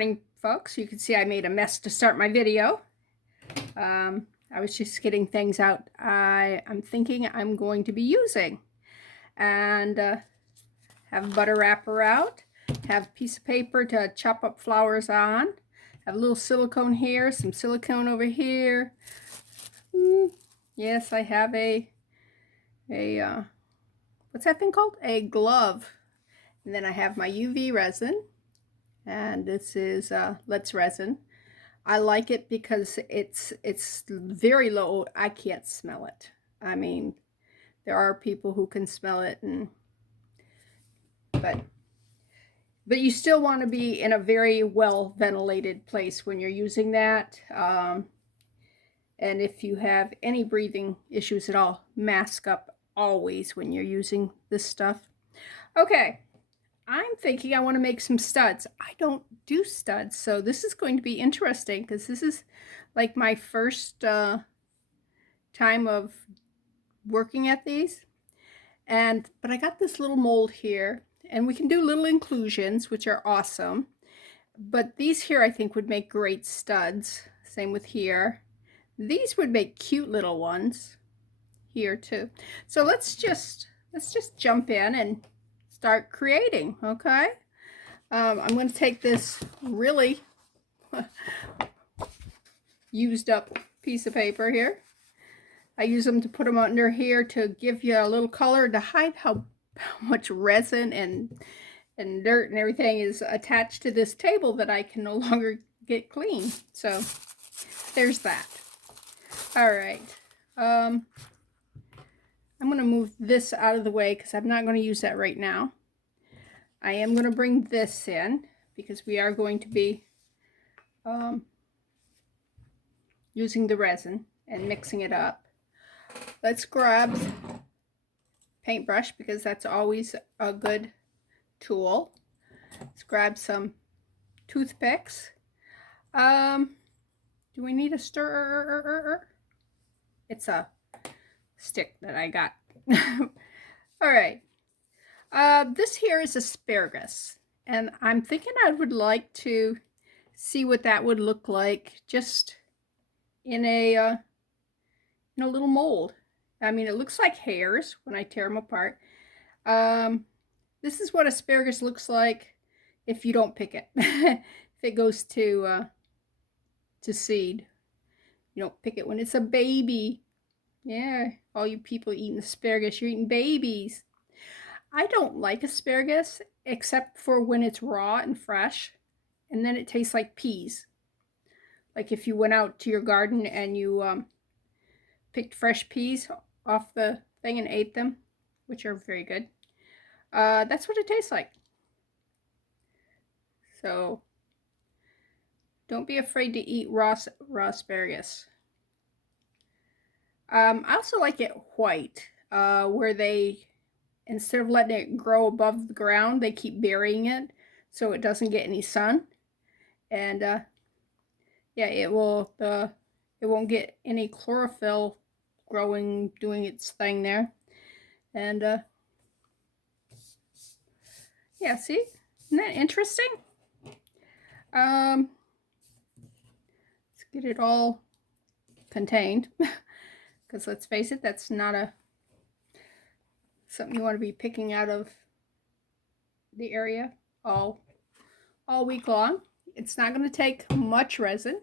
morning, folks. You can see I made a mess to start my video. I was just getting things out I'm thinking I'm going to be using. And have a butter wrapper out. Have a piece of paper to chop up flowers on. Have a little silicone here, some silicone over here. Yes, I have a what's that thing called? A glove. And then I have my UV resin. And this is Let's Resin. I like it because it's very low. I can't smell it. I mean, there are people who can smell it, but you still want to be in a very well ventilated place when you're using that. And if you have any breathing issues at all, mask up always when you're using this stuff. Okay. I'm thinking I want to make some studs. I don't do studs, so this is going to be interesting because this is like my first time of working at these. But I got this little mold here, and we can do little inclusions, which are awesome. But these here I think would make great studs. Same with here. These would make cute little ones here too. So let's just jump in and start creating. Okay, I'm going to take this really used up piece of paper here. I use them to put them under here to give you a little color to hide how much resin and dirt and everything is attached to this table that I can no longer get clean. So there's that. All right. I'm going to move this out of the way because I'm not going to use that right now. I am going to bring this in because we are going to be using the resin and mixing it up. Let's grab paintbrush because that's always a good tool. Let's grab some toothpicks. Do we need a stirrer? It's a stick that I got. All right. This here is asparagus, and I'm thinking I would like to see what that would look like just in a little mold. I mean, it looks like hairs when I tear them apart. This is what asparagus looks like if you don't pick it. If it goes to seed, you don't pick it when it's a baby. Yeah, all you people eating asparagus, you're eating babies. I don't like asparagus except for when it's raw and fresh, and then it tastes like peas. Like if you went out to your garden and you picked fresh peas off the thing and ate them, which are very good. That's what it tastes like. So don't be afraid to eat raw asparagus. I also like it white, where they, instead of letting it grow above the ground, they keep burying it so it doesn't get any sun. And yeah, it won't get any chlorophyll growing, doing its thing there. And yeah, see, isn't that interesting? Let's get it all contained. Because let's face it, that's not something you want to be picking out of the area all week long. It's not going to take much resin.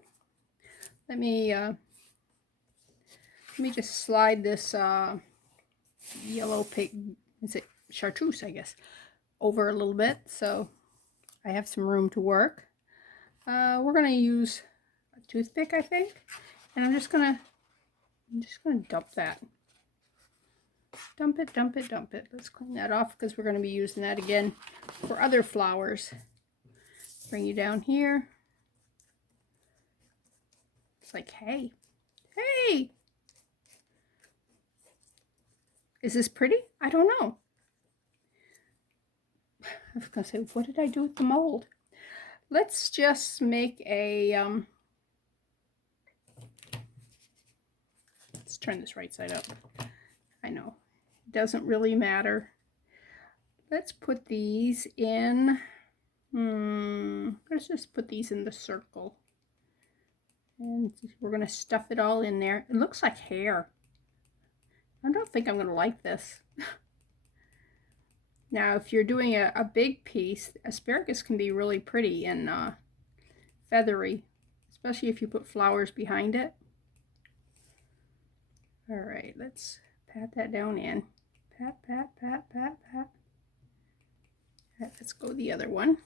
Let me just slide this yellow pig, is it chartreuse, I guess, over a little bit so I have some room to work. We're going to use a toothpick, I think, and I'm just going to dump that. Dump it. Let's clean that off because we're going to be using that again for other flowers. Bring you down here. It's like, hey. Is this pretty? I don't know. I was going to say, what did I do with the mold? Let's just make a, let's turn this right side up. I know, it doesn't really matter. Let's put these in Let's just put these in the circle. And we're going to stuff it all in there. It looks like hair. I don't think I'm going to like this. Now, if you're doing a big piece, asparagus can be really pretty and feathery, especially if you put flowers behind it. All right, let's pat that down in. Pat, pat, pat, pat, pat. Right, let's go the other one.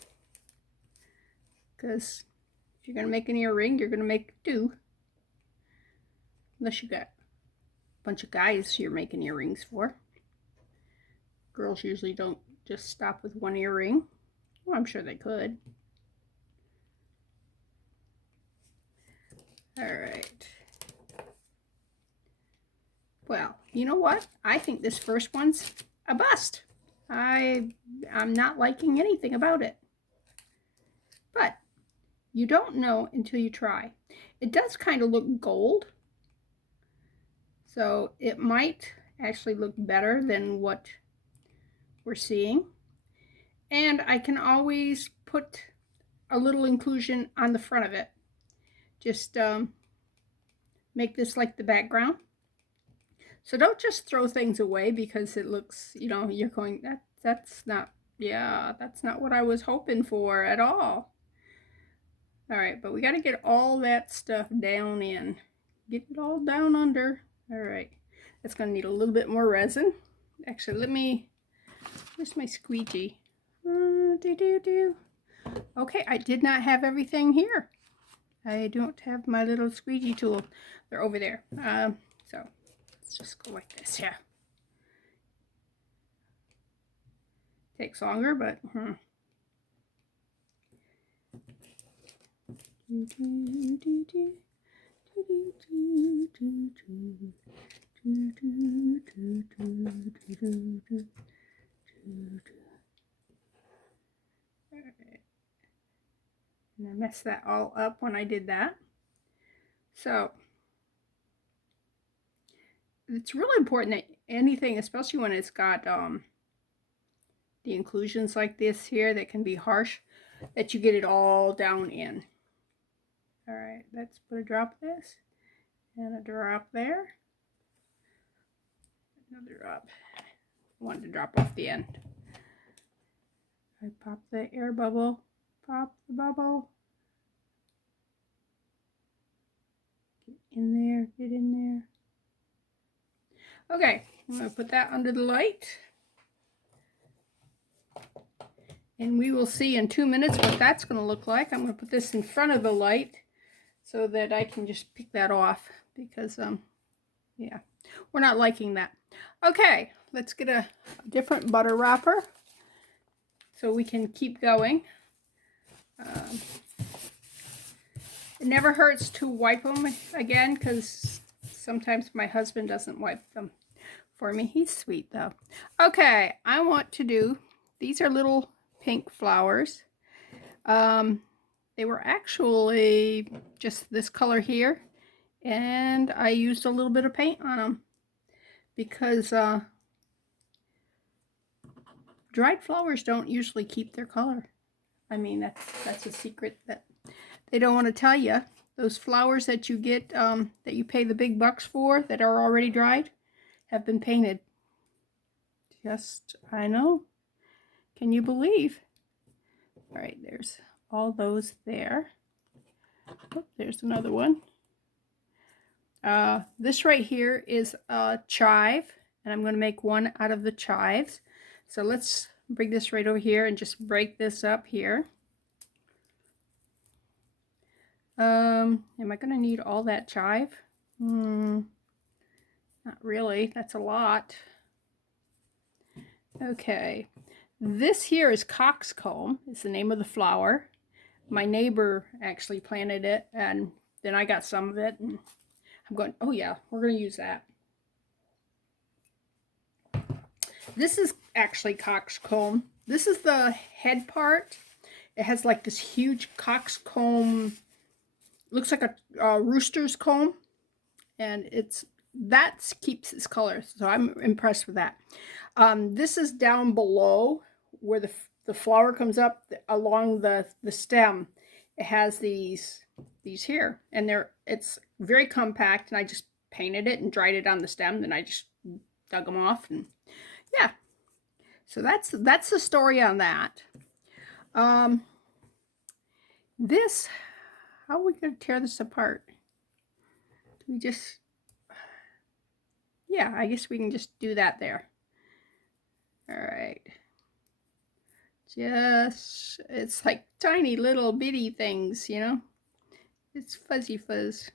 Because if you're going to make an earring, you're going to make two. Unless you got a bunch of guys you're making earrings for. Girls usually don't just stop with one earring. Well, I'm sure they could. All right. Well, you know what? I think this first one's a bust. I'm not liking anything about it. But you don't know until you try. It does kind of look gold. So it might actually look better than what we're seeing. And I can always put a little inclusion on the front of it. Just make this like the background. So don't just throw things away because it looks, you know, you're going, that's not what I was hoping for at all. All right, but we got to get all that stuff down in. Get it all down under. All right, that's going to need a little bit more resin. Actually, where's my squeegee? Okay, I did not have everything here. I don't have my little squeegee tool. They're over there. So let's just go like this, yeah. Takes longer, but and I messed that all up when I did that. So it's really important that anything, especially when it's got the inclusions like this here that can be harsh, that you get it all down in. All right, let's put a drop of this and a drop there. Another drop. I wanted to drop off the end. I pop the air bubble, pop the bubble. Get in there, get in there. Okay, I'm going to put that under the light. And we will see in 2 minutes what that's going to look like. I'm going to put this in front of the light so that I can just pick that off because, yeah, we're not liking that. Okay, let's get a different butter wrapper so we can keep going. It never hurts to wipe them again because sometimes my husband doesn't wipe them for me. He's sweet though. Okay, I want to do, these are little pink flowers. They were actually just this color here, and I used a little bit of paint on them because dried flowers don't usually keep their color. I mean, that's a secret that they don't want to tell you. Those flowers that you get, that you pay the big bucks for, that are already dried, have been painted. Just, I know. Can you believe? All right, there's all those there. Oh, there's another one. This right here is a chive, and I'm going to make one out of the chives. So let's bring this right over here and just break this up here. Am I going to need all that chive? Not really. That's a lot. Okay. This here is coxcomb. It's the name of the flower. My neighbor actually planted it, and then I got some of it, and I'm going, oh yeah, we're going to use that. This is actually coxcomb. This is the head part. It has like this huge coxcomb, looks like a rooster's comb, and that keeps its color, so I'm impressed with that. This is down below where the flower comes up along the stem. It has these here, and it's very compact. And I just painted it and dried it on the stem. Then I just dug them off, and yeah. So that's the story on that. This, how are we going to tear this apart? Do we just, yeah, I guess we can just do that there. All right. Just, it's like tiny little bitty things, you know? It's fuzzy fuzz.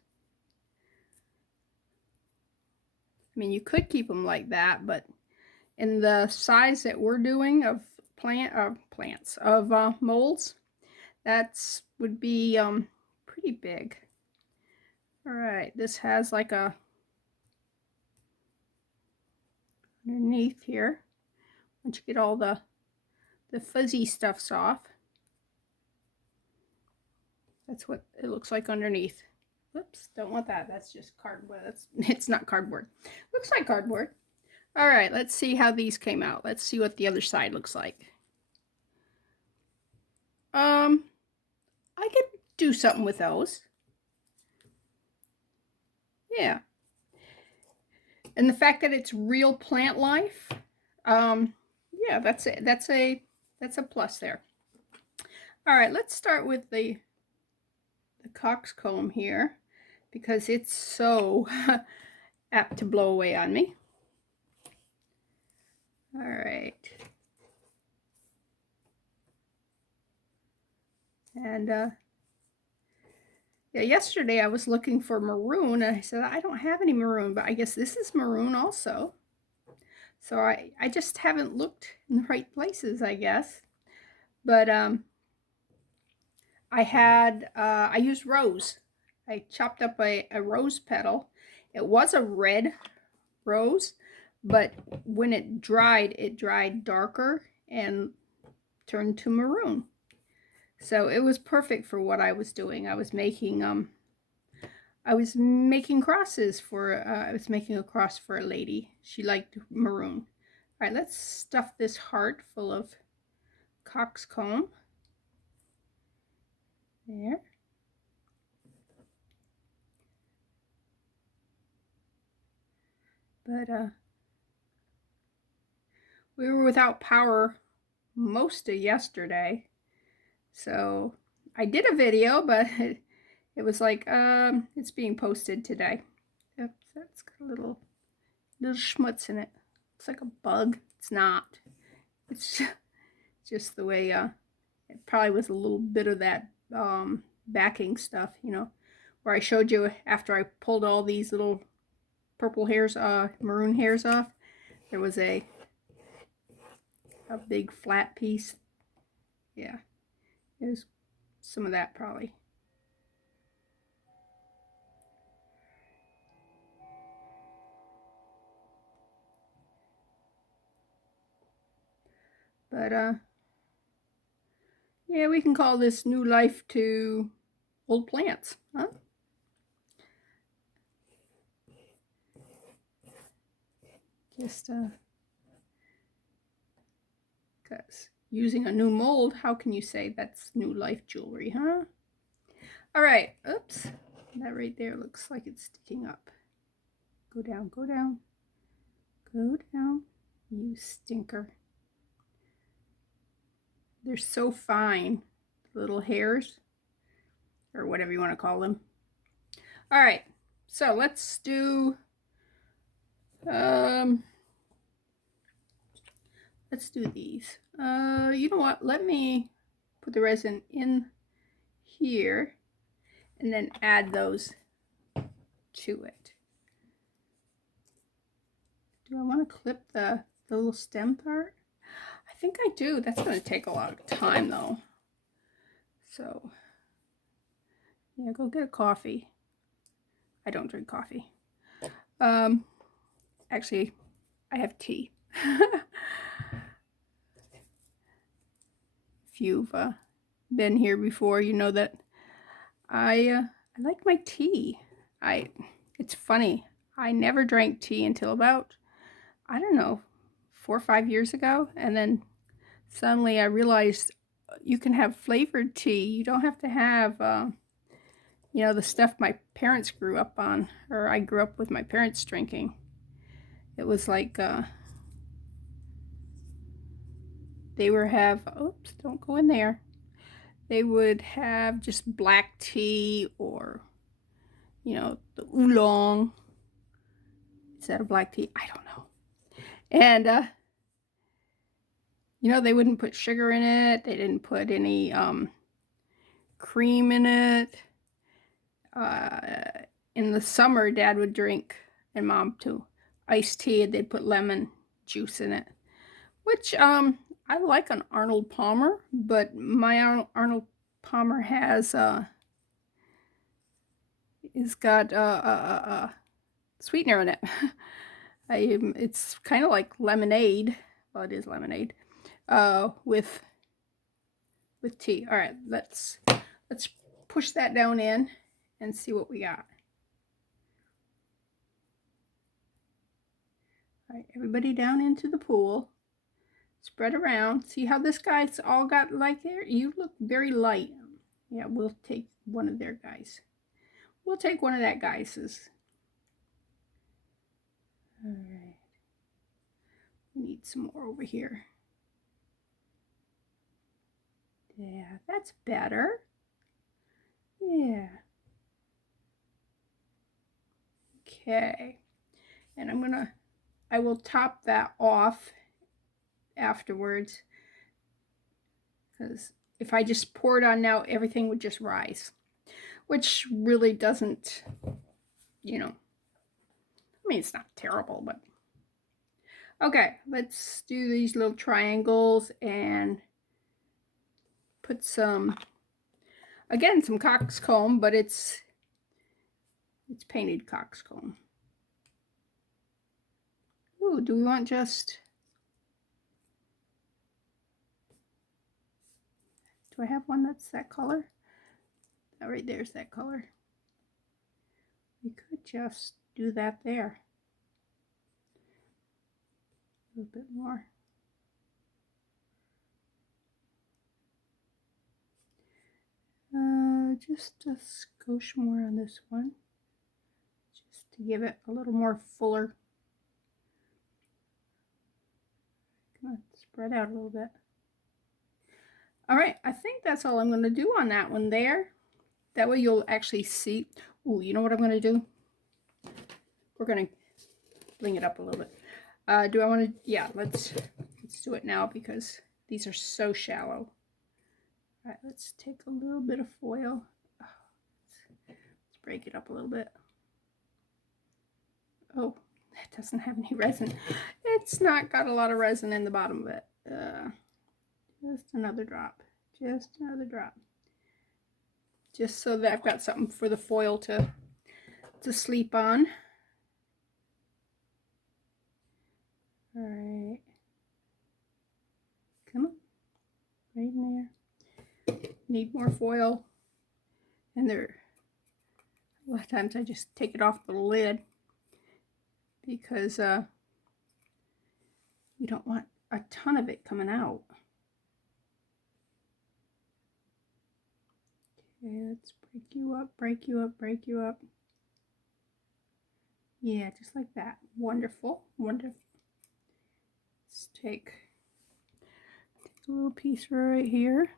I mean, you could keep them like that, but in the size that we're doing of molds, that's would be pretty big. All right, this has like a underneath here. Once you get all the fuzzy stuffs off, that's what it looks like underneath. Oops, don't want that. That's just cardboard. It's not cardboard. Looks like cardboard. All right, let's see how these came out. Let's see what the other side looks like. I could do something with those. Yeah. And the fact that it's real plant life, yeah, that's a plus there. All right, let's start with the coxcomb here, because it's so apt to blow away on me. All right. And yeah, yesterday I was looking for maroon, and I said, I don't have any maroon, but I guess this is maroon also. So I just haven't looked in the right places, I guess. But I used rose. I chopped up a rose petal. It was a red rose, but when it dried darker and turned to maroon. So it was perfect for what I was doing. I was making crosses for I was making a cross for a lady. She liked maroon. All right, let's stuff this heart full of coxcomb. There. But we were without power most of yesterday. So I did a video, but it was like, it's being posted today. Yep, that's got a little schmutz in it. It's like a bug. It's not. It's just the way, it probably was a little bit of that backing stuff, you know, where I showed you after I pulled all these little purple hairs, maroon hairs off, there was a big flat piece. Yeah. There's some of that probably. But yeah, we can call this new life to old plants, huh? Just because using a new mold, how can you say that's new life jewelry, huh? All right, oops, that right there looks like it's sticking up. Go down, go down, go down, you stinker. They're so fine, little hairs, or whatever you want to call them. All right, so let's do, let's do these. You know what, let me put the resin in here and then add those to it. Do I want to clip the little stem part? I think I do. That's going to take a lot of time though. So yeah, go get a coffee. I don't drink coffee. Actually, I have tea. If you've been here before, you know that I like my tea. It's funny. I never drank tea until about, I don't know, 4 or 5 years ago, and then suddenly I realized you can have flavored tea. You don't have to have, you know, the stuff my parents grew up on, or I grew up with my parents drinking. It was like, they would have, oops, don't go in there. They would have just black tea or, you know, the oolong. Is that a black tea? I don't know. And, you know, they wouldn't put sugar in it. They didn't put any cream in it. In the summer, Dad would drink, and Mom too, iced tea, and they'd put lemon juice in it. Which I like an Arnold Palmer, but my Arnold Palmer has got sweetener in it. It's kind of like lemonade. Well, it is lemonade with tea. All right, let's push that down in and see what we got. All right, everybody down into the pool. Spread around. See how this guy's all got like there? You look very light. Yeah, we'll take one of their guys. We'll take one of that guy's. All right. We need some more over here. Yeah, that's better. Yeah. Okay. And I will top that off afterwards, because if I just pour it on now, everything would just rise, which really doesn't, you know, I mean, it's not terrible, but okay, let's do these little triangles and put some, again, some coxcomb, but it's painted coxcomb. Ooh, do we want just, do I have one that's that color? Oh, right there's that color. We could just do that there. A little bit more. Just a skosh more on this one, just to give it a little more fuller. Come on, spread out a little bit. All right, I think that's all I'm going to do on that one there. That way you'll actually see. Ooh, you know what I'm going to do? We're going to bring it up a little bit. Do I want to? Yeah, let's do it now because these are so shallow. All right, let's take a little bit of foil. Let's break it up a little bit. Oh, it doesn't have any resin. It's not got a lot of resin in the bottom of it. Just another drop. Just another drop. Just so that I've got something for the foil to sleep on. All right. Come on. Right in there. Need more foil. And a lot of times I just take it off the lid because you don't want a ton of it coming out. Okay, let's break you up, break you up, break you up. Yeah, just like that. Wonderful, wonderful. Let's take a little piece right here.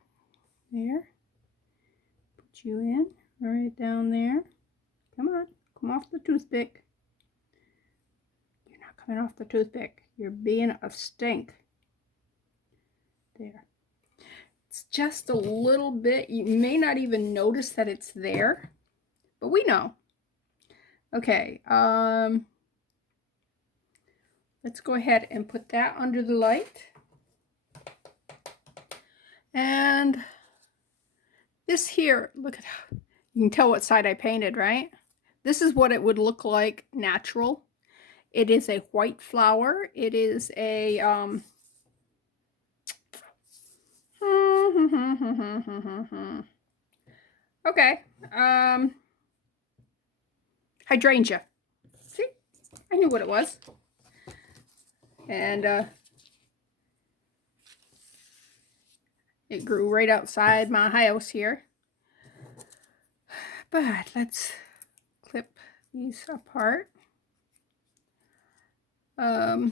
There. Put you in right down there. Come on, come off the toothpick. You're not coming off the toothpick. You're being a stink. There. It's just a little bit. You may not even notice that it's there, but we know. Okay, let's go ahead and put that under the light. And this here, look at how, you can tell what side I painted, right? This is what it would look like natural. It is a white flower. It is a okay, hydrangea. See, I knew what it was. And It grew right outside my house here. But let's clip these apart. All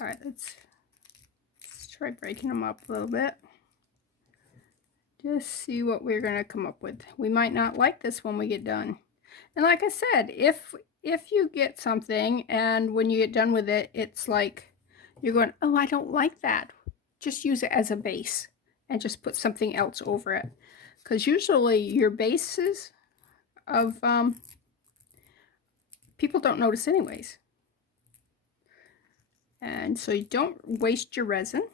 right, let's try breaking them up a little bit. Just see what we're gonna come up with. We might not like this when we get done. And like I said, if you get something and when you get done with it, it's like you're going, oh, I don't like that. Just use it as a base and just put something else over it. Because usually your bases of people don't notice anyways. And so you don't waste your resin.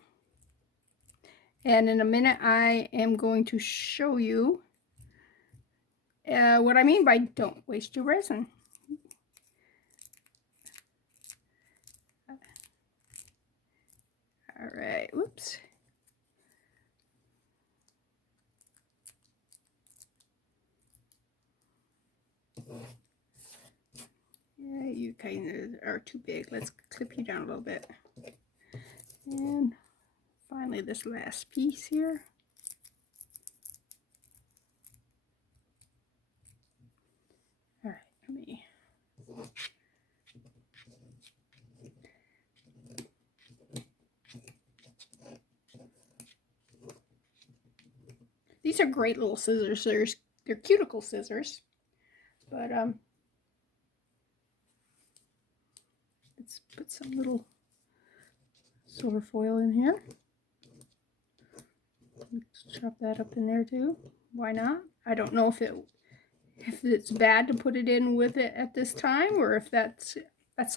And in a minute, I am going to show you what I mean by don't waste your resin. All right, whoops. Yeah, you kind of are too big. Let's clip you down a little bit. And finally, this last piece here. All right, let me. These are great little scissors. They're cuticle scissors, but let's put some little silver foil in here. Let's chop that up in there too. Why not? I don't know if it's bad to put it in with it at this time, or if that's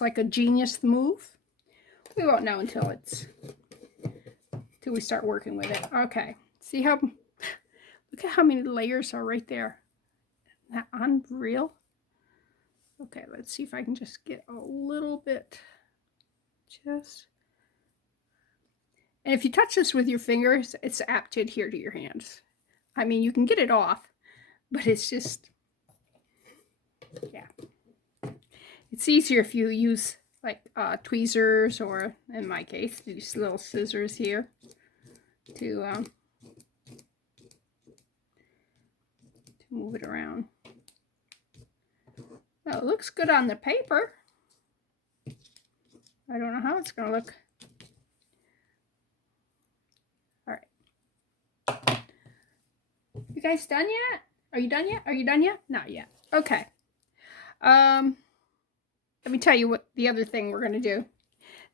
like a genius move. We won't know until we start working with it. Okay, see how, look at how many layers are right there. Isn't that unreal? Okay, let's see if I can just get a little bit, and if you touch this with your fingers, it's apt to adhere to your hands. I mean, you can get it off, but it's just, yeah. It's easier if you use like tweezers, or in my case, these little scissors here to move it around. Well, it looks good on the paper. I don't know how it's going to look. All right. You guys done yet? Are you done yet? Are you done yet? Not yet. Okay. Let me tell you what the other thing we're going to do.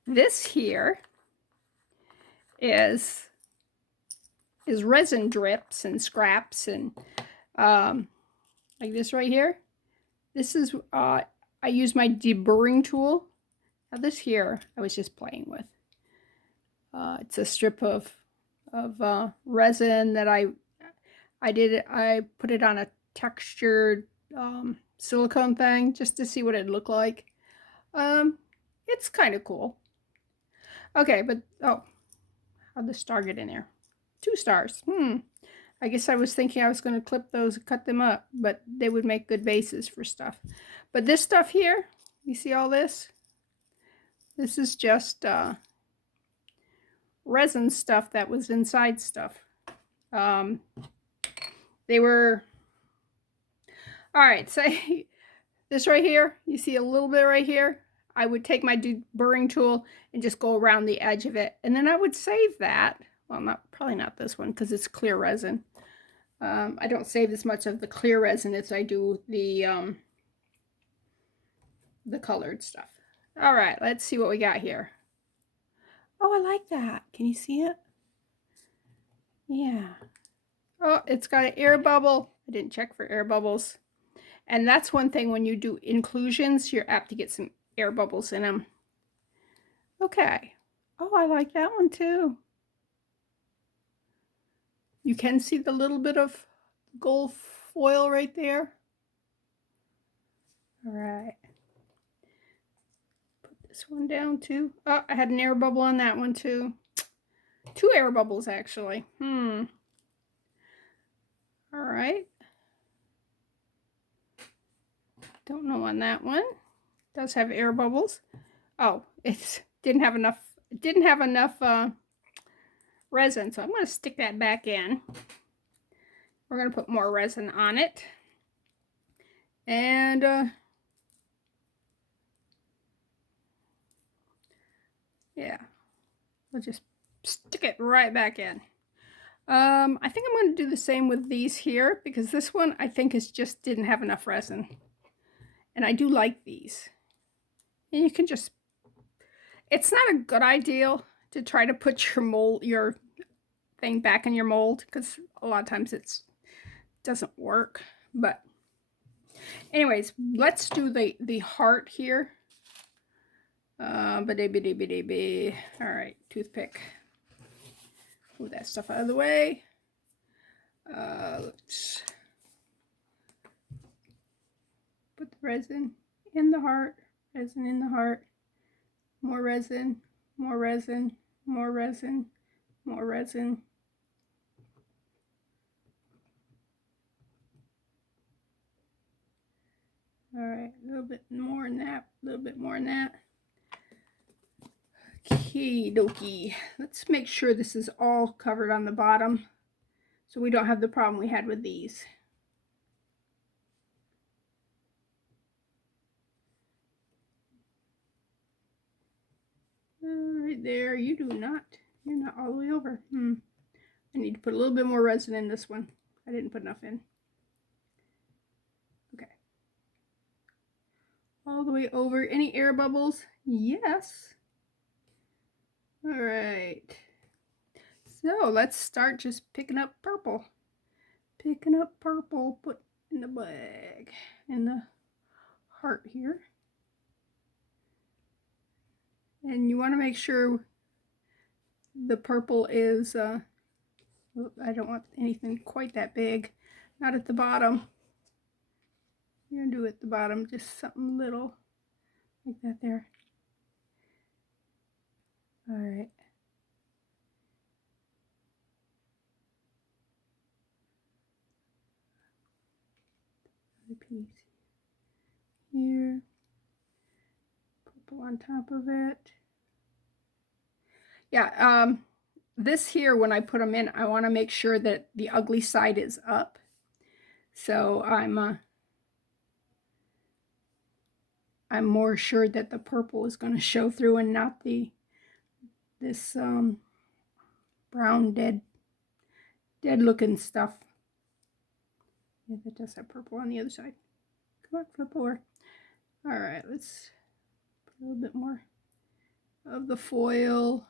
This here is resin drips and scraps and like this right here. This is I use my deburring tool. Now this here I was just playing with. It's a strip of resin that I put it on a textured silicone thing just to see what it'd look like. It's kind of cool. Okay, but oh, how'd the star get in there? 2 stars. I guess I was thinking I was going to clip those and cut them up, but they would make good bases for stuff. But this stuff here, you see all this? This is just resin stuff that was inside stuff. They were, all right, say this right here, you see a little bit right here? I would take my deburring tool and just go around the edge of it. And then I would save that. Well, probably not this one because it's clear resin. I don't save as much of the clear resin as I do the colored stuff. All right, let's see what we got here. Oh, I like that. Can you see it? Yeah. Oh, it's got an air bubble. I didn't check for air bubbles. And that's one thing when you do inclusions, you're apt to get some air bubbles in them. Okay. Oh, I like that one too. You can see the little bit of gold foil right there. All right. Put this one down too. Oh, I had an air bubble on that one too. 2 air bubbles actually. All right. Don't know on that one. It does have air bubbles. Oh, it didn't have enough it didn't have enough resin, so I'm going to stick that back in. We're going to put more resin on it. And yeah, we'll just stick it right back in. I think I'm going to do the same with these here, because this one I think just didn't have enough resin. And I do like these. And you can just, it's not a good idea to try to put your thing back in your mold, because a lot of times it doesn't work. But anyways, let's do the heart here. All right, toothpick. Move that stuff out of the way. Let's put the resin in the heart. Resin in the heart. More resin. More resin. More resin. More resin. All right, a little bit more than that. A little bit more than that. Okie dokie. Let's make sure this is all covered on the bottom, so we don't have the problem we had with these. Right there. You're not all the way over. I need to put a little bit more resin in this one. I didn't put enough in. Okay. All the way over. Any air bubbles? Yes. All right. So let's start just picking up purple. Picking up purple, put in the bag, in the heart here. And you want to make sure the purple is, I don't want anything quite that big. Not at the bottom. You're going to do at the bottom, just something little like that there. All right. The piece here. Purple on top of it. Yeah, this here, when I put them in, I want to make sure that the ugly side is up. So I'm more sure that the purple is going to show through and not this brown dead looking stuff. Yeah, that does have purple on the other side. Come on, flip over. All right, let's put a little bit more of the foil.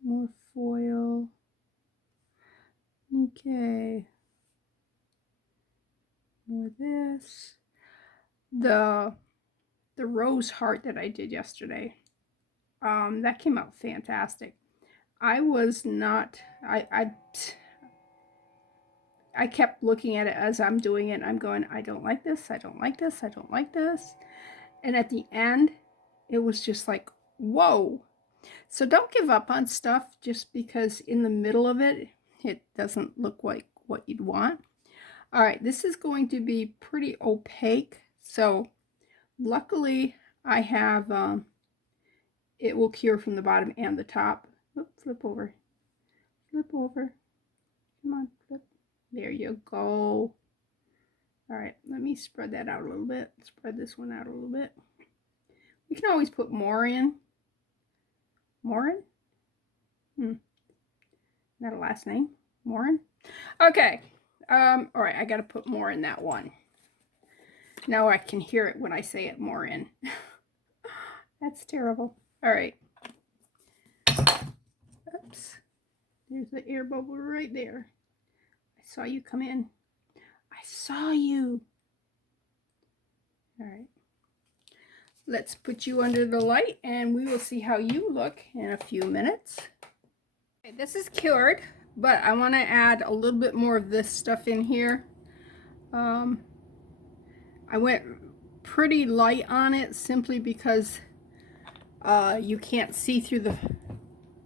Some more foil. Okay. More of this. The rose heart that I did yesterday, that came out fantastic. I was not, I kept looking at it as I'm doing it. I'm going, I don't like this. I don't like this. I don't like this. And at the end, it was just like, whoa. So don't give up on stuff just because in the middle of it, it doesn't look like what you'd want. All right, this is going to be pretty opaque. So luckily I have, it will cure from the bottom and the top. Oop, flip over. Flip over. Come on, flip. There you go. All right, let me spread that out a little bit. Spread this one out a little bit. We can always put more in. Morin? Not a last name. Morin? Okay. All right, I got to put more in that one. Now I can hear it when I say it, more in. That's terrible. All right. Oops. There's the air bubble right there. I saw you come in. I saw you. All right. Let's put you under the light and we will see how you look in a few minutes. Okay, this is cured, but I want to add a little bit more of this stuff in here. I went pretty light on it simply because you can't see through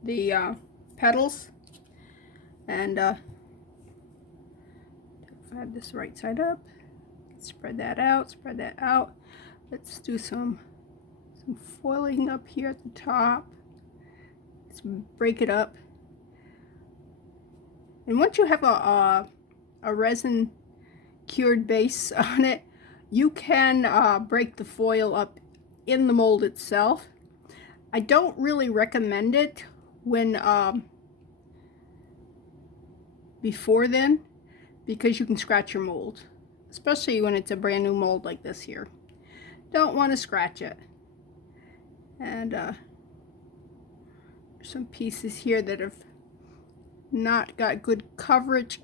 the petals. And if I have this right side up, spread that out, spread that out. Let's do some foiling up here at the top. Let's break it up. And once you have a resin cured base on it, you can break the foil up in the mold itself. I don't really recommend it when before then, because you can scratch your mold, especially when it's a brand new mold like this here. Don't want to scratch it. And there's some pieces here that have not got good coverage,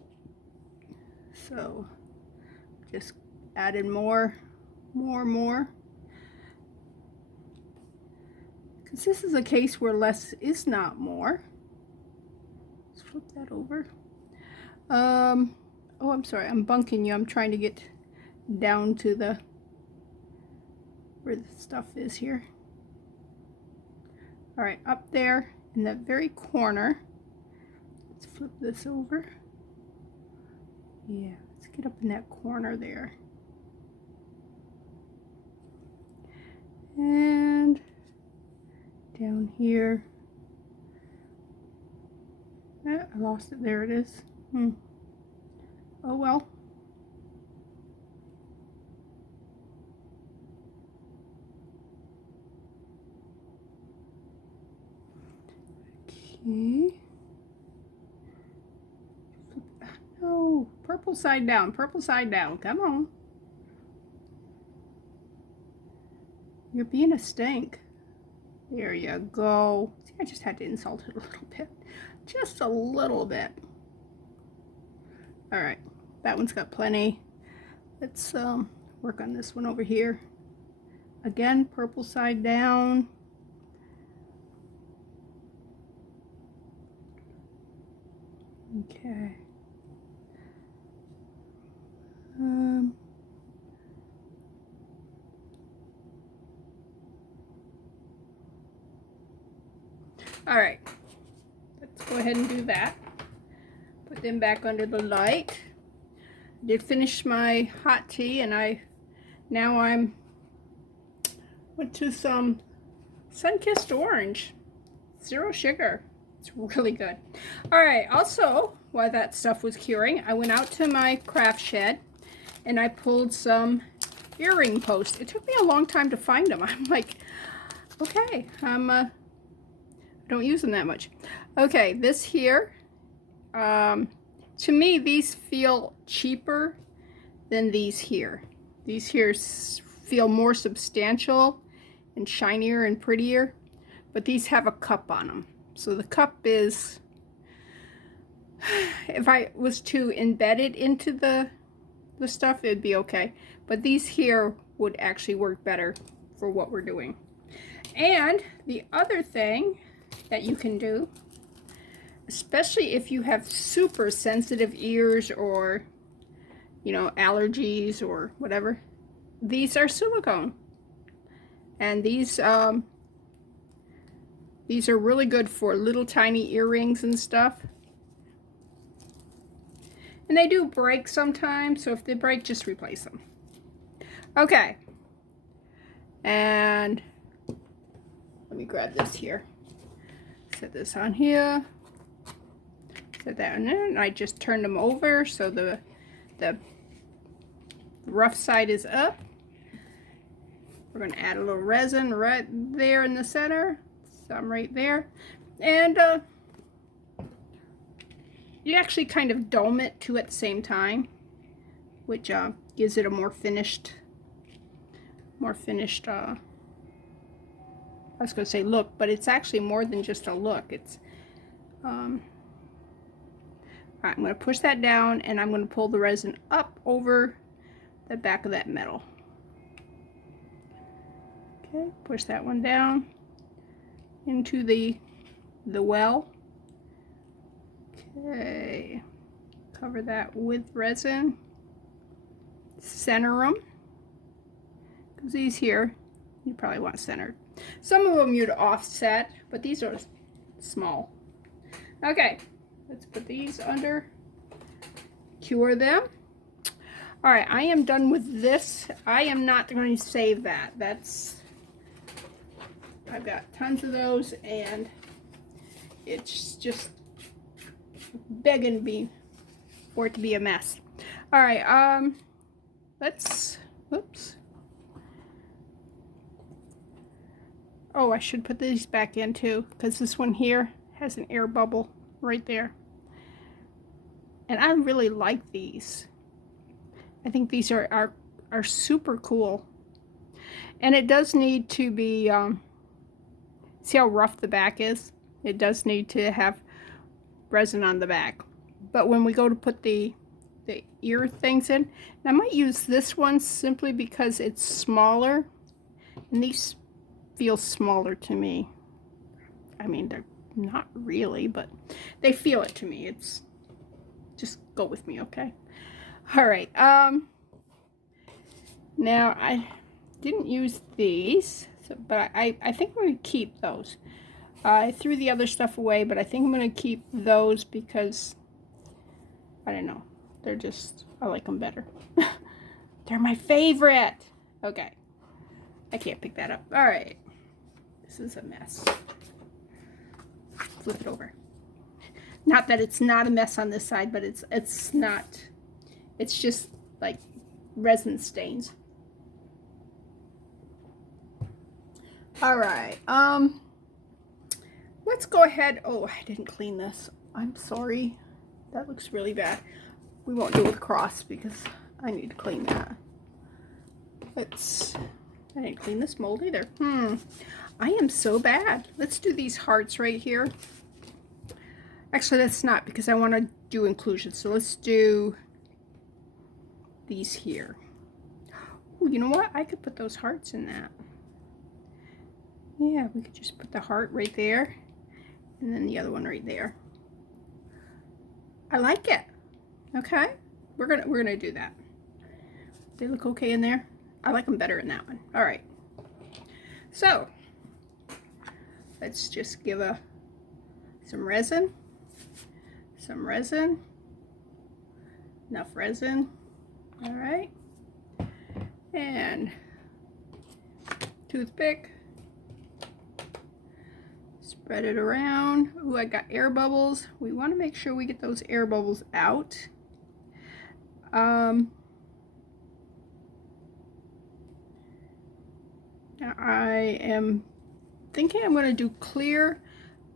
so just added more, because this is a case where less is not more. Let's flip that over. Oh, I'm sorry, I'm bunking you. I'm trying to get down to the where the stuff is here. All right, up there in that very corner. Let's flip this over. Yeah, let's get up in that corner there. And down here. Ah, I lost it. There it is. Oh well. Okay. No, purple side down, purple side down. Come on. You're being a stink. There you go. See, I just had to insult it a little bit. Just a little bit. All right, that one's got plenty. Let's work on this one over here. Again, purple side down. Okay. All right, let's go ahead and do that. Put them back under the light. I did finish my hot tea, and now I'm went to some sun-kissed orange, 0 sugar. It's really good. All right, also while that stuff was curing, I went out to my craft shed and I pulled some earring posts. It took me a long time to find them. I'm like, okay, I don't use them that much. Okay, this here, to me, these feel cheaper than these here. These here feel more substantial and shinier and prettier, but these have a cup on them. So the cup is, if I was to embed it into the stuff, it'd be okay. But these here would actually work better for what we're doing. And the other thing that you can do, especially if you have super sensitive ears or, you know, allergies or whatever, these are silicone. And these are really good for little tiny earrings and stuff. And they do break sometimes, so if they break, just replace them. Okay. And let me grab this here. Set this on here. Set that on there, and I just turned them over so the rough side is up. We're going to add a little resin right there in the center. Some right there. And you actually kind of dome it too at the same time, which gives it a more finished I was going to say look, but it's actually more than just a look. It's all right, I'm going to push that down, and I'm going to pull the resin up over the back of that metal. Okay, push that one down into the well. Okay, cover that with resin. Center them, because these here you probably want centered. Some of them you'd offset, but these are small. Okay, let's put these under, cure them. All right, I am done with this. I am not going to save that. I've got tons of those, and it's just begging me for it to be a mess. All right, let's, whoops. Oh, I should put these back in too, because this one here has an air bubble right there. And I really like these. I think these are super cool. And it does need to be, see how rough the back is? It does need to have resin on the back. But when we go to put the ear things in, and I might use this one simply because it's smaller. And these feel smaller to me. I mean, they're not really, but they feel it to me. It's, just go with me, okay? All right, now I didn't use these, so, but I think I'm going to keep those. I threw the other stuff away, but I think I'm going to keep those because, I don't know, they're just, I like them better. They're my favorite. Okay, I can't pick that up. All right, this is a mess. Flip it over. Not that it's not a mess on this side, but it's not, it's just like resin stains. All right, let's go ahead. Oh, I didn't clean this. I'm sorry. That looks really bad. We won't do a cross because I need to clean that. I didn't clean this mold either. I am so bad. Let's do these hearts right here. Actually, that's not, because I want to do inclusion. So let's do these here. Oh, you know what? I could put those hearts in that. Yeah, we could just put the heart right there, and then the other one right there. I like it. Okay, we're gonna do that. They look okay in there. I like them better in that one. All right. So let's just give some resin. Some resin. Enough resin. All right. And toothpick. Spread it around. Ooh, I got air bubbles. We want to make sure we get those air bubbles out. Now I am thinking I'm going to do clear,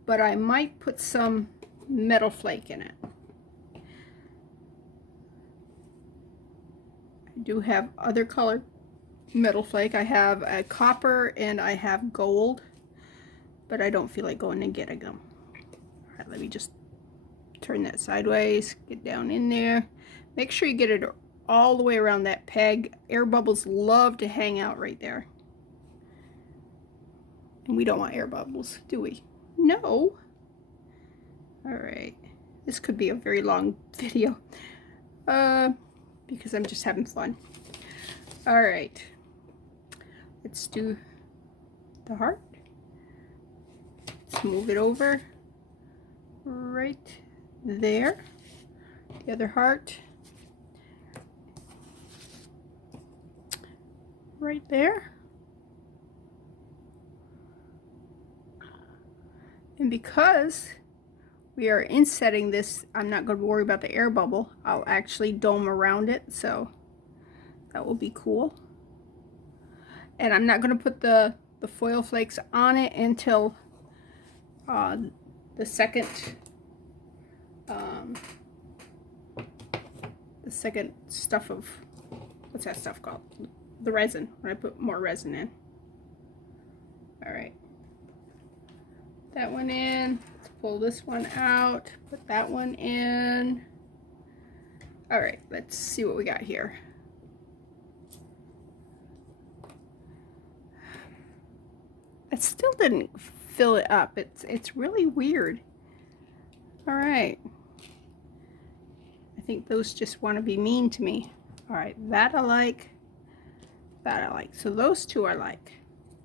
but I might put some metal flake in it. I do have other color metal flake. I have a copper and I have gold, but I don't feel like going and getting them. All right, let me just turn that sideways, get down in there. Make sure you get it all the way around that peg. Air bubbles love to hang out right there. And we don't want air bubbles, do we? No. All right, this could be a very long video because I'm just having fun. All right, let's do the heart. Let's move it over right there. The other heart right there. And because we are insetting this, I'm not going to worry about the air bubble. I'll actually dome around it, so that will be cool. And I'm not going to put the foil flakes on it until the second stuff of, what's that stuff called? The resin, when I put more resin in. All right. That one in. Let's pull this one out. Put that one in. All right, let's see what we got here. It still didn't fill it up. It's really weird. All right. I think those just want to be mean to me. All right, that I like. That I like. So those two I like.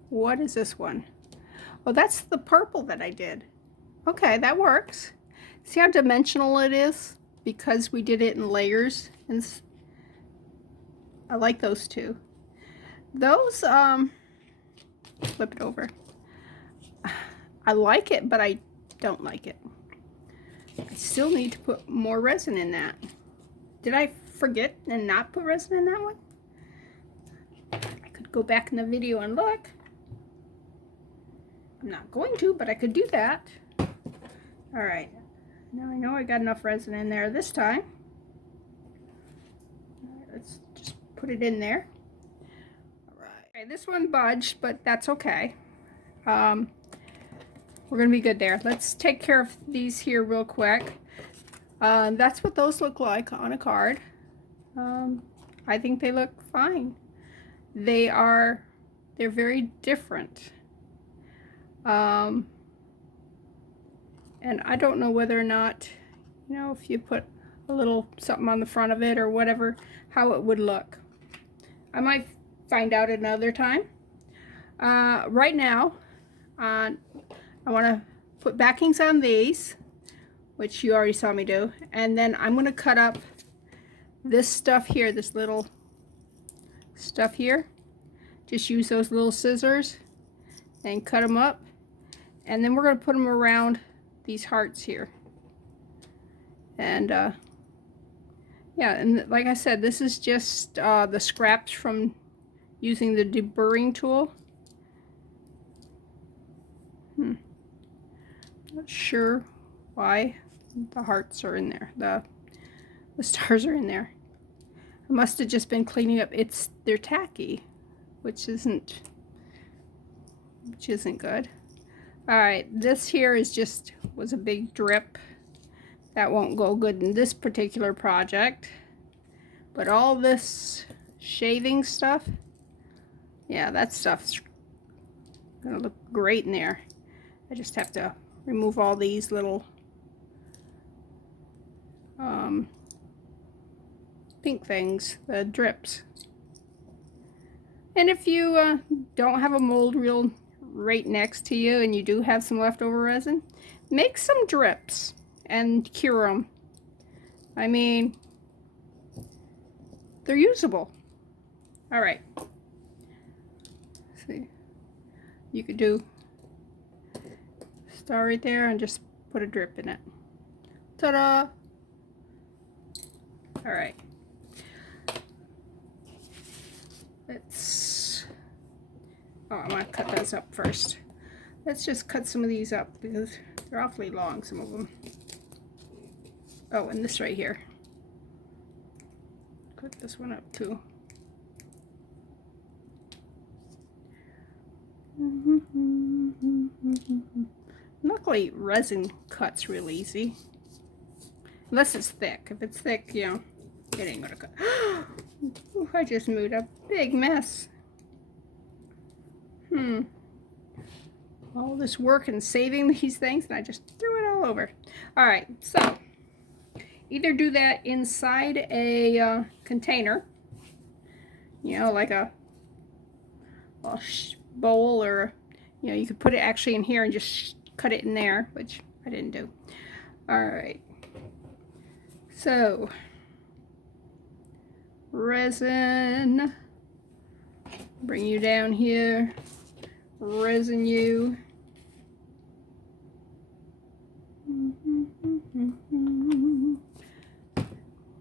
What is this one? Oh, that's the purple that I did. Okay, that works. See how dimensional it is? Because we did it in layers. And I like those two. Those, flip it over. I like it, but I don't like it. I still need to put more resin in that. Did I forget and not put resin in that one? I could go back in the video and look. I'm not going to, but I could do that. All right, now I know I got enough resin in there this time. All right, let's just put it in there. All right, okay, this one budged, but that's okay. We're gonna be good there. Let's take care of these here real quick. That's what those look like on a card. I think they look fine. They're very different. And I don't know whether or not, you know, if you put a little something on the front of it or whatever, how it would look. I might find out another time. Right now, I want to put backings on these, which you already saw me do, and then I'm going to cut up this stuff here, this little stuff here. Just use those little scissors and cut them up, and then we're going to put them around these hearts here. And yeah, and like I said, this is just the scraps from using the deburring tool. Not sure why the hearts are in there, the stars are in there. I must have just been cleaning up. They're tacky, which isn't good. All right, this here was a big drip. That won't go good in this particular project. But all this shaving stuff, yeah, that stuff's gonna look great in there. I just have to remove all these little pink things, the drips. And if you don't have a mold reel right next to you and you do have some leftover resin, make some drips and cure them. I mean, they're usable. All right. See, you could do star right there and just put a drip in it. Ta-da! All right. I'm gonna cut those up first. Let's just cut some of these up because they're awfully long, some of them. Oh, and this right here. Cut this one up too. Luckily, resin cuts real easy. Unless it's thick. If it's thick, you know, it ain't gonna cut. Ooh, I just moved a big mess. All this work and saving these things, and I just threw it all over. All right, so either do that inside a container, you know, like a bowl, or, you know, you could put it actually in here and just cut it in there, which I didn't do. All right, so resin, bring you down here, resin you.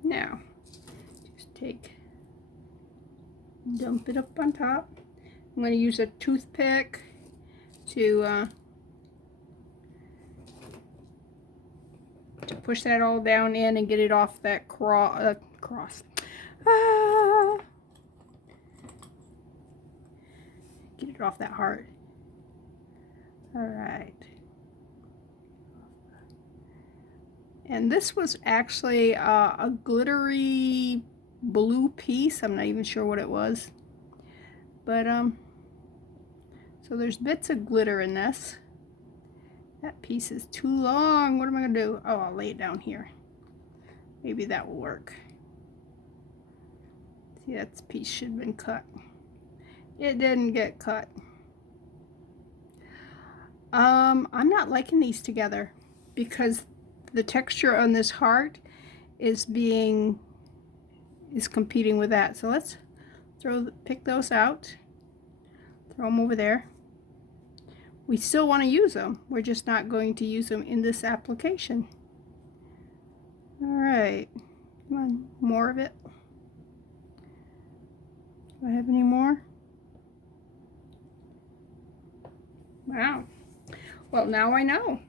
Now, just dump it up on top. I'm going to use a toothpick to push that all down in and get it off that cross. Get it off that heart. All right. And this was actually a glittery blue piece. I'm not even sure what it was. But, so there's bits of glitter in this. That piece is too long. What am I going to do? Oh, I'll lay it down here. Maybe that will work. See, that piece should have been cut. It didn't get cut. I'm not liking these together because the texture on this heart is competing with that. So let's pick those out, throw them over there. we still want to use them. We're just not going to use them in this application. All right, come on, more of it. Do I have any more? Wow. Well, now I know.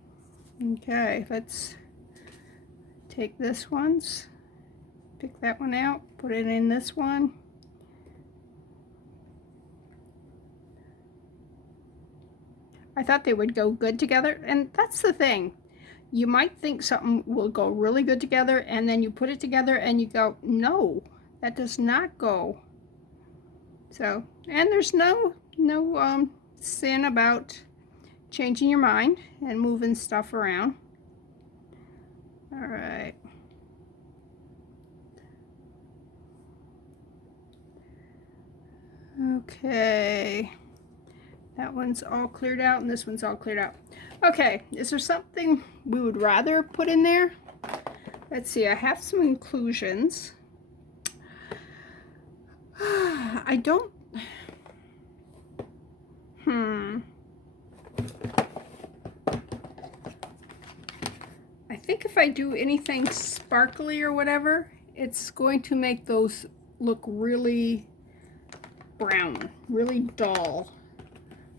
Okay, let's take this one's, pick that one out, put it in this one. I thought they would go good together, and that's the thing. You might think something will go really good together, and then you put it together and you go, no, that does not go. So, and there's no sin about changing your mind and moving stuff around. All right. Okay. That one's all cleared out, and this one's all cleared out. Okay, is there something we would rather put in there? Let's see, I have some inclusions. I don't, I think if I do anything sparkly or whatever, it's going to make those look really brown, really dull.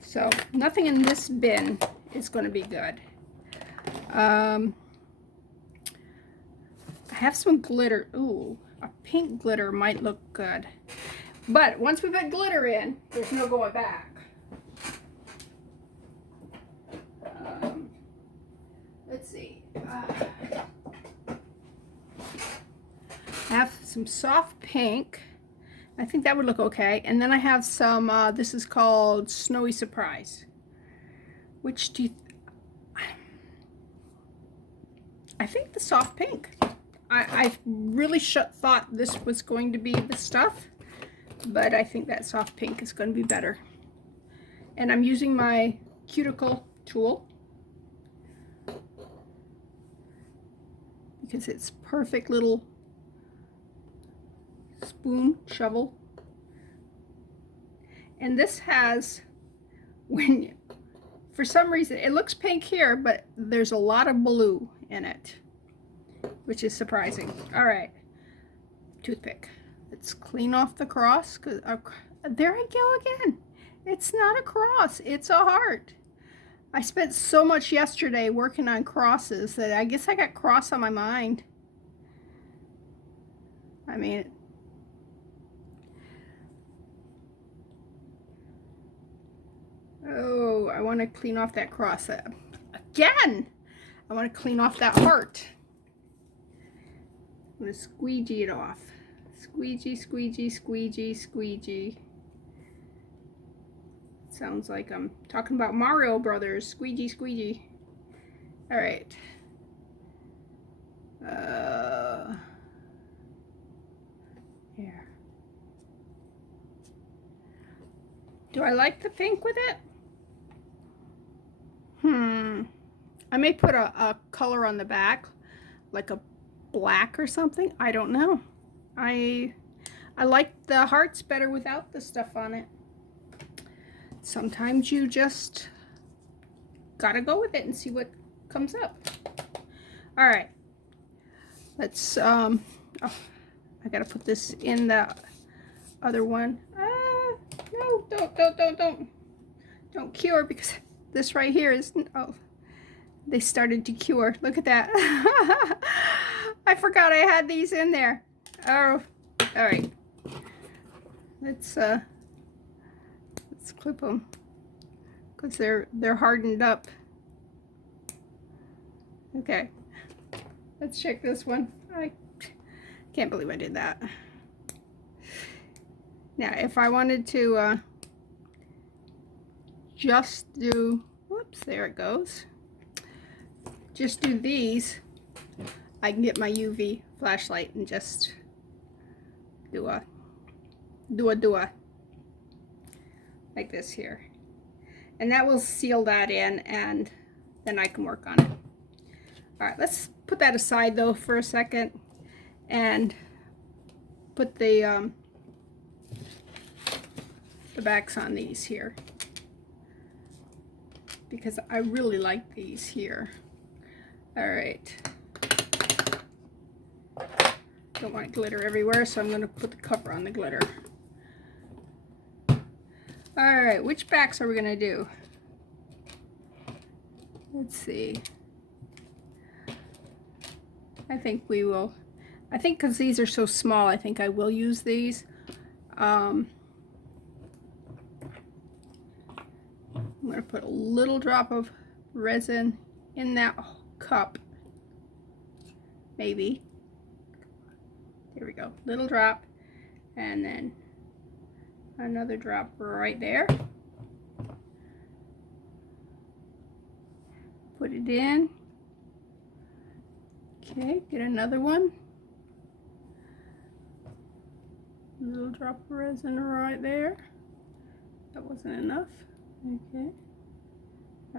So nothing in this bin is going to be good. I have some glitter. Ooh, a pink glitter might look good. But once we put glitter in, there's no going back. Let's see. I have some soft pink. I think that would look okay. And then I have some, this is called Snowy Surprise. Which do you, I think the soft pink. I really thought this was going to be the stuff, but I think that soft pink is going to be better. And I'm using my cuticle tool because it's perfect little spoon shovel. And this has, when for some reason it looks pink here, but there's a lot of blue in it, which is surprising. All right, toothpick. Let's clean off the cross, because there I go again. It's not a cross, it's a heart. I spent so much yesterday working on crosses that I guess I got cross on my mind. I mean, oh, I want to clean off that cross again. I want to clean off that heart. I'm going to squeegee it off. Squeegee, squeegee, squeegee, squeegee. Sounds like I'm talking about Mario Brothers. Squeegee, squeegee. All right. Here. Do I like the pink with it? I may put a color on the back, like a black or something. I don't know. I like the hearts better without the stuff on it. Sometimes you just gotta go with it and see what comes up. All right, let's oh, I gotta put this in the other one. No, don't cure, because this right here is, oh, they started to cure. Look at that. I forgot I had these in there. Oh, all right. Let's clip them, because they're hardened up. Okay, let's check this one. I can't believe I did that. Now, if I wanted to just do, whoops, there it goes. Just do these, I can get my UV flashlight and just do a like this here, and that will seal that in, and then I can work on it. All right, let's put that aside though for a second and put the backs on these here, because I really like these here. All right. Don't want glitter everywhere, so I'm going to put the cover on the glitter. All right, which backs are we going to do? Let's see. I think we will. I think because these are so small, I think I will use these. I'm going to put a little drop of resin in that cup. Maybe. There we go. Little drop. And then another drop right there. Put it in. Okay, get another one. Little drop of resin right there. That wasn't enough. Okay.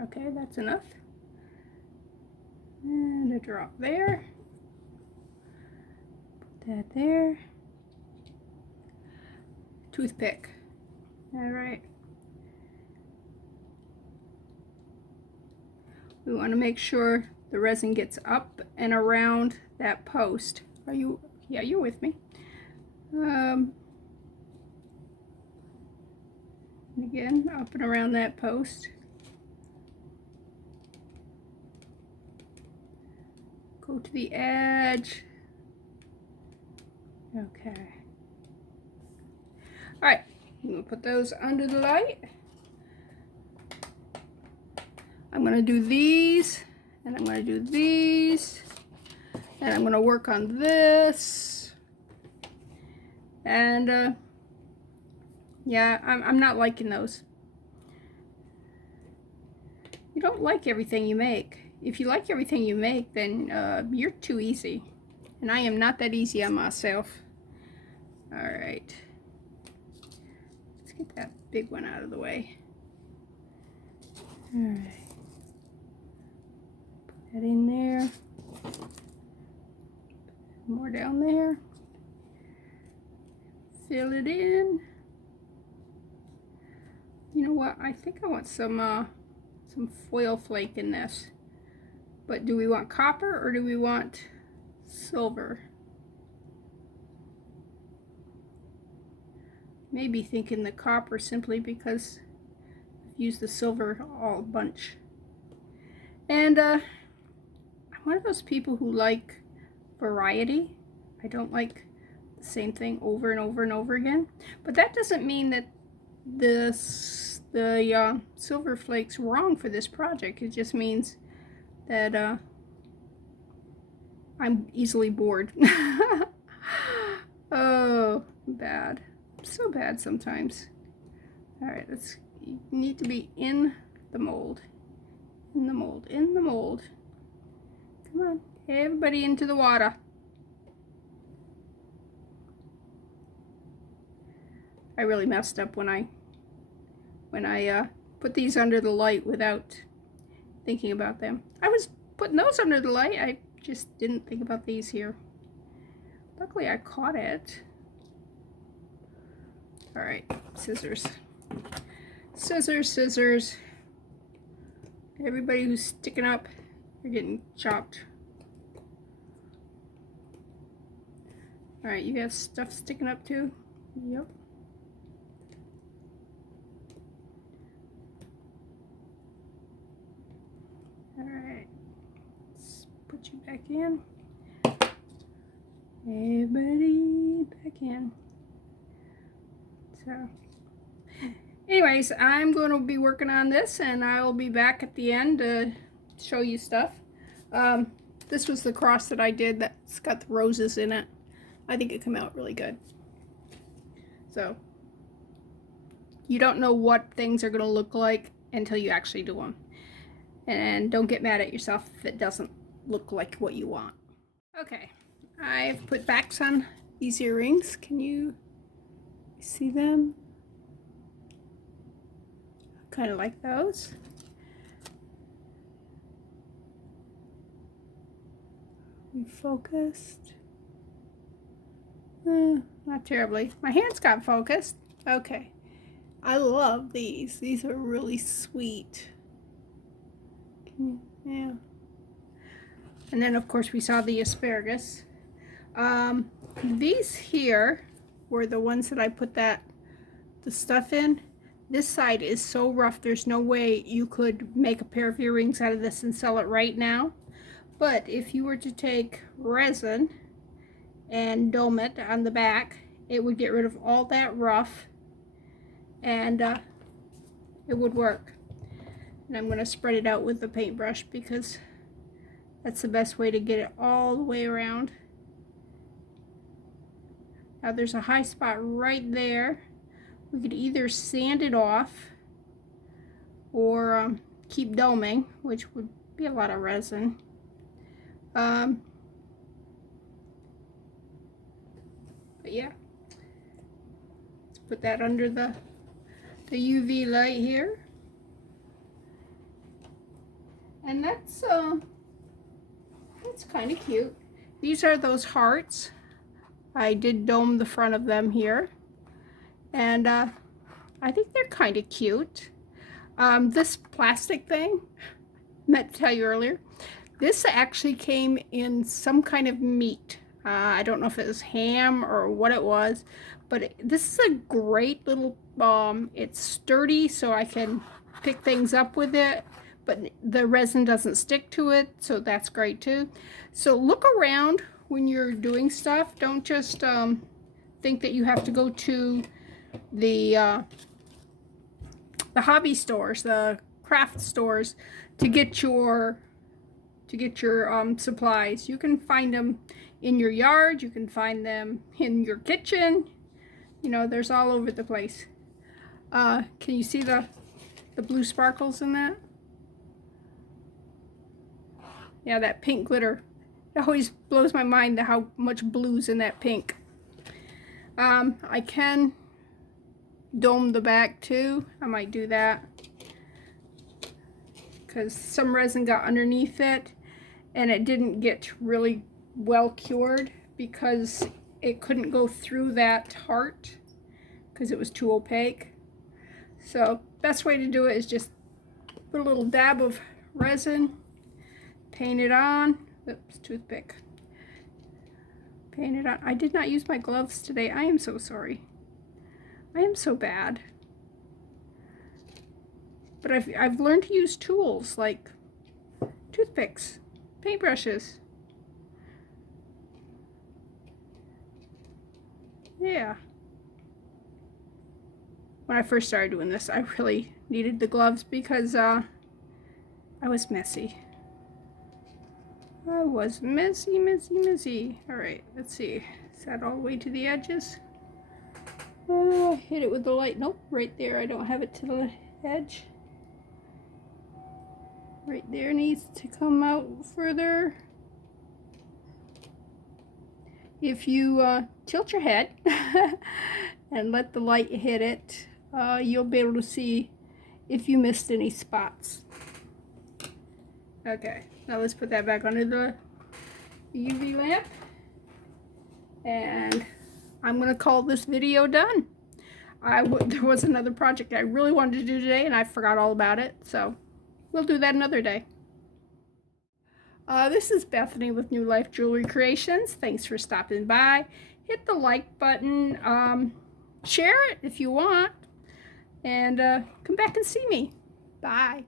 Okay, that's enough. And a drop there. Put that there. Toothpick. All right. We want to make sure the resin gets up and around that post. Are you? Yeah, you're with me. And again, up and around that post. Go to the edge. Okay. All right, I'm gonna put those under the light. I'm gonna do these, and I'm gonna do these, and I'm gonna work on this. And yeah, I'm not liking those. You don't like everything you make. If you like everything you make, then you're too easy. And I am not that easy on myself. All right. Let's get that big one out of the way. All right. Put that in there. More down there. Fill it in. You know what? I think I want some foil flake in this. But do we want copper or do we want silver? Maybe thinking the copper simply because I've used the silver all a bunch. And I'm one of those people who like variety. I don't like the same thing over and over and over again. But that doesn't mean that the silver flakes wrong for this project. It just means that I'm easily bored. Oh, bad. So bad sometimes. All right, you need to be in the mold. In the mold, in the mold. Come on, everybody into the water. I really messed up when I put these under the light without thinking about them. I was putting those under the light. I just didn't think about these here. Luckily, I caught it. All right, scissors. Scissors, scissors. Everybody who's sticking up, you're getting chopped. All right, you got stuff sticking up too? Yep. All right, let's put you back in. Everybody back in. So, anyways, I'm going to be working on this, and I'll be back at the end to show you stuff. This was the cross that I did that's got the roses in it. I think it came out really good. So, you don't know what things are going to look like until you actually do them. And don't get mad at yourself if it doesn't look like what you want. Okay, I've put backs on these earrings. Can you see them? Kind of like those. We focused. Not terribly. My hands got focused. Okay. I love these. These are really sweet. Yeah. And then of course we saw the asparagus. These here were the ones that I put the stuff in. This side is so rough, there's no way you could make a pair of earrings out of this and sell it right now. But if you were to take resin and dome it on the back, it would get rid of all that rough, and it would work. And I'm going to spread it out with the paintbrush because that's the best way to get it all the way around. Now there's a high spot right there. We could either sand it off or keep doming, which would be a lot of resin. But yeah, let's put that under the UV light here. And that's kind of cute. These are those hearts. I did dome the front of them here. And I think they're kind of cute. This plastic thing, meant to tell you earlier, this actually came in some kind of meat. I don't know if it was ham or what it was, but this is a great little, it's sturdy so I can pick things up with it, but the resin doesn't stick to it, so that's great too. So look around when you're doing stuff. Don't just think that you have to go to the hobby stores, the craft stores, to get your supplies. You can find them in your yard, you can find them in your kitchen, you know, there's all over the place. Can you see the blue sparkles in that? Yeah, that pink glitter. It always blows my mind how much blue's in that pink. I can dome the back too. I might do that because some resin got underneath it and it didn't get really well cured because it couldn't go through that heart because it was too opaque. So best way to do it is just put a little dab of resin, paint it on. Oops, toothpick. Paint it on. I did not use my gloves today. I am so sorry. I am so bad. But I've learned to use tools like toothpicks, paintbrushes. Yeah. When I first started doing this, I really needed the gloves because I was messy. I was messy, messy, messy. All right, let's see. Is that all the way to the edges? Hit it with the light. Nope, right there. I don't have it to the edge. Right there needs to come out further. If you tilt your head and let the light hit it, you'll be able to see if you missed any spots. Okay, now let's put that back under the UV lamp. And I'm going to call this video done. There was another project I really wanted to do today and I forgot all about it, so we'll do that another day. This is Bethany with New Life Jewelry Creations. Thanks for stopping by. Hit the like button, share it if you want, and come back and see me. Bye.